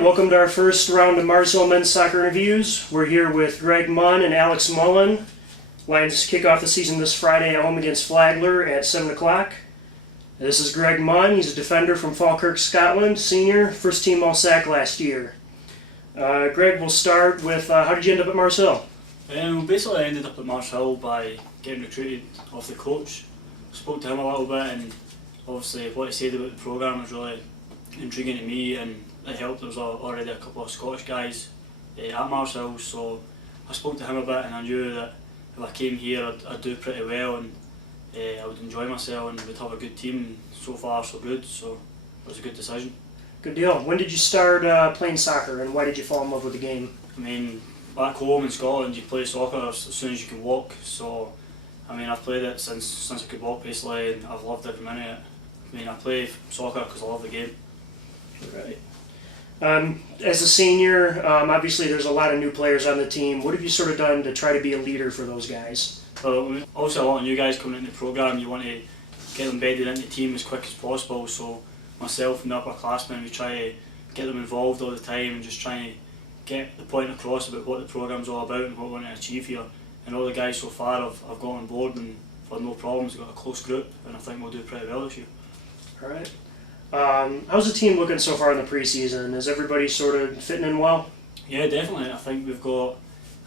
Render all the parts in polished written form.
Welcome to our first round of Marsville men's soccer interviews. We're here with Gregg Munn and Alex Mullen. Lions kick off the season this Friday at home against Flagler at 7 o'clock. This is Gregg Munn. He's a defender from Falkirk, Scotland, senior, first team All-Sac last year. Greg, we'll start with how did you end up at Marsville? Basically I ended up at Marsville by getting recruited off the coach. Spoke to him a little bit, and obviously what he said about the programme was really intriguing to me, and it helped. There was already a couple of Scottish guys at Marsville, so I spoke to him a bit, and I knew that if I came here I'd do pretty well, and I would enjoy myself and we'd have a good team, and so far so good, so it was a good decision. Good deal. When did you start playing soccer, and why did you fall in love with the game? I mean, back home in Scotland you play soccer as soon as you can walk, so I mean I've played it since I could walk basically, and I've loved every minute of it. I mean I play soccer because I love the game. Right. As a senior, obviously there's a lot of new players on the team. What have you sort of done to try to be a leader for those guys? Well, obviously a lot of new guys coming into the programme, you want to get them bedded into the team as quick as possible, so myself and the upperclassmen, we try to get them involved all the time and just trying to get the point across about what the programme's all about and what we want to achieve here. And all the guys so far have got on board, and for no problems, we've got a close group, and I think we'll do pretty well this year. All right. How's the team looking so far in the preseason? Is everybody sort of fitting in well? Yeah, definitely. I think we've got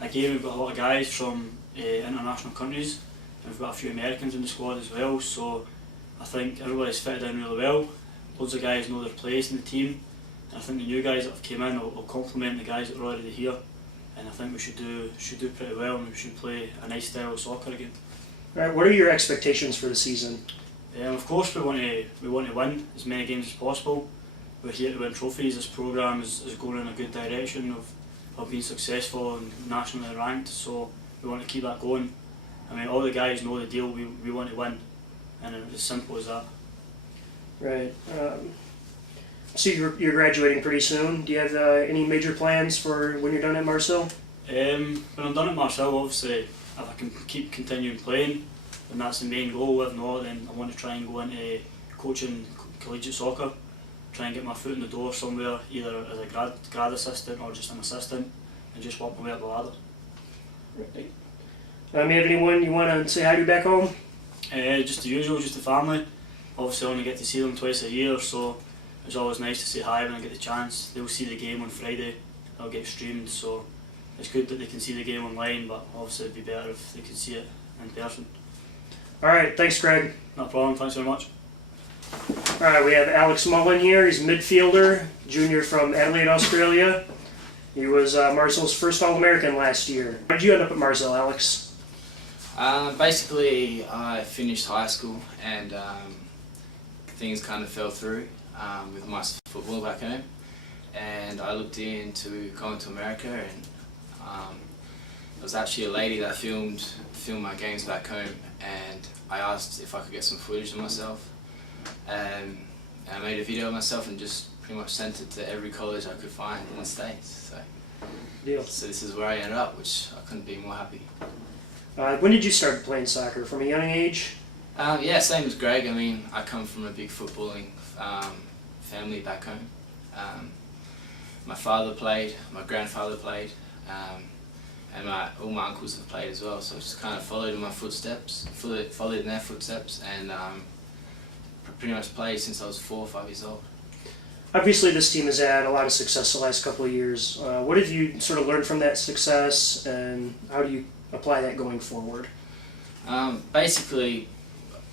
a lot of guys from international countries, and we've got a few Americans in the squad as well, so I think everybody's fitted in really well. Loads of guys know their place in the team, and I think the new guys that have come in will complement the guys that are already here, and I think we should do pretty well, and we should play a nice style of soccer again. All right. What are your expectations for the season? Of course we want to win as many games as possible. We're here to win trophies. This programme is going in a good direction of being successful and nationally ranked, so we want to keep that going. I mean, all the guys know the deal, we want to win, and it's as simple as that. Right. So you're graduating pretty soon. Do you have any major plans for when you're done at Marsville? When I'm done at Marsville, obviously, if I can keep continuing playing, and that's the main goal. If not, then I want to try and go into coaching collegiate soccer, try and get my foot in the door somewhere, either as a grad assistant or just an assistant, and just work my way up the ladder. Right. You have anyone you want to say hi to back home? Just the usual, just the family. Obviously I only get to see them twice a year, so it's always nice to say hi when I get the chance. They'll see the game on Friday, it'll get streamed, so it's good that they can see the game online, but obviously it'd be better if they could see it in person. All right, thanks, Greg. No problem, thanks very much. All right, we have Alex Mullen here. He's a midfielder, junior from Adelaide, Australia. He was Marsville's first All-American last year. How did you end up at Marsville, Alex? Basically, I finished high school and things kind of fell through with my football back home, and I looked into going to America, and there was actually a lady that filmed my games back home, and I asked if I could get some footage of myself, and I made a video of myself and just pretty much sent it to every college I could find in the States. So this is where I ended up, which I couldn't be more happy. When did you start playing soccer? From a young age? Yeah, same as Greg. I mean, I come from a big footballing family back home. My father played, my grandfather played, and all my uncles have played as well, so I just kind of followed in their footsteps, and pretty much played since I was 4 or 5 years old. Obviously this team has had a lot of success the last couple of years. What have you sort of learned from that success, and how do you apply that going forward? Basically,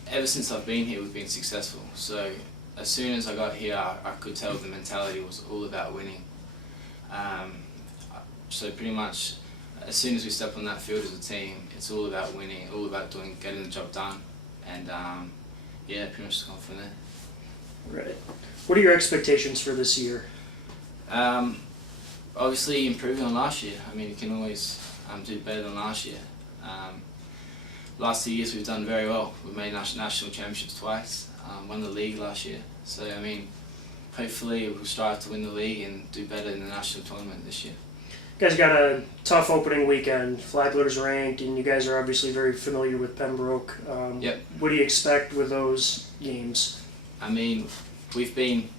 ever since I've been here we've been successful, so as soon as I got here I could tell the mentality was all about winning. So pretty much as soon as we step on that field as a team, it's all about winning, all about getting the job done, and yeah, pretty much just gone from there. Right. What are your expectations for this year? Obviously improving on last year. I mean, you can always do better than last year. Last 2 years we've done very well. We've made national championships twice, won the league last year. So I mean, hopefully we'll strive to win the league and do better in the national tournament this year. You guys got a tough opening weekend. Flagler's ranked, and you guys are obviously very familiar with Pembroke. Yep. What do you expect with those games? I mean, we've been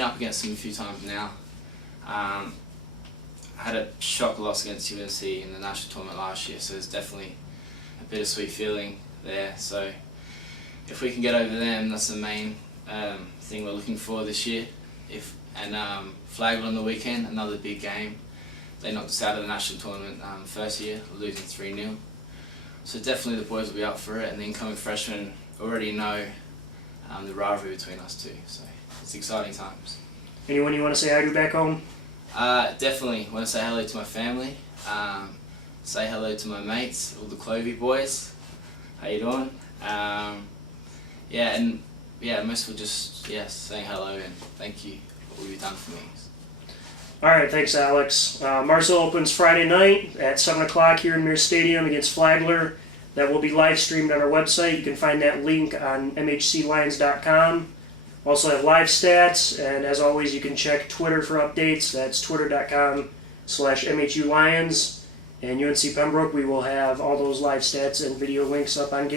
up against them a few times now, I had a shock loss against UNC in the national tournament last year, so it's definitely a bittersweet feeling there. So if we can get over them, that's the main thing we're looking for this year. Flagler on the weekend, another big game. They knocked us out of the national tournament first year, losing 3-0. So definitely the boys will be up for it, and the incoming freshmen already know the rivalry between us two. So it's exciting times. Anyone you want to say hi to back home? Definitely want to say hello to my family. Say hello to my mates, all the Clovey boys. How you doing? Most will just saying hello and thank you for all you've done for me. All right, thanks, Alex. Marshall opens Friday night at 7 o'clock here in Mir Stadium against Flagler. That will be live streamed on our website. You can find that link on mhclions.com. Also have live stats, and as always, you can check Twitter for updates. That's twitter.com/MHU Lions. And UNC Pembroke, we will have all those live stats and video links up on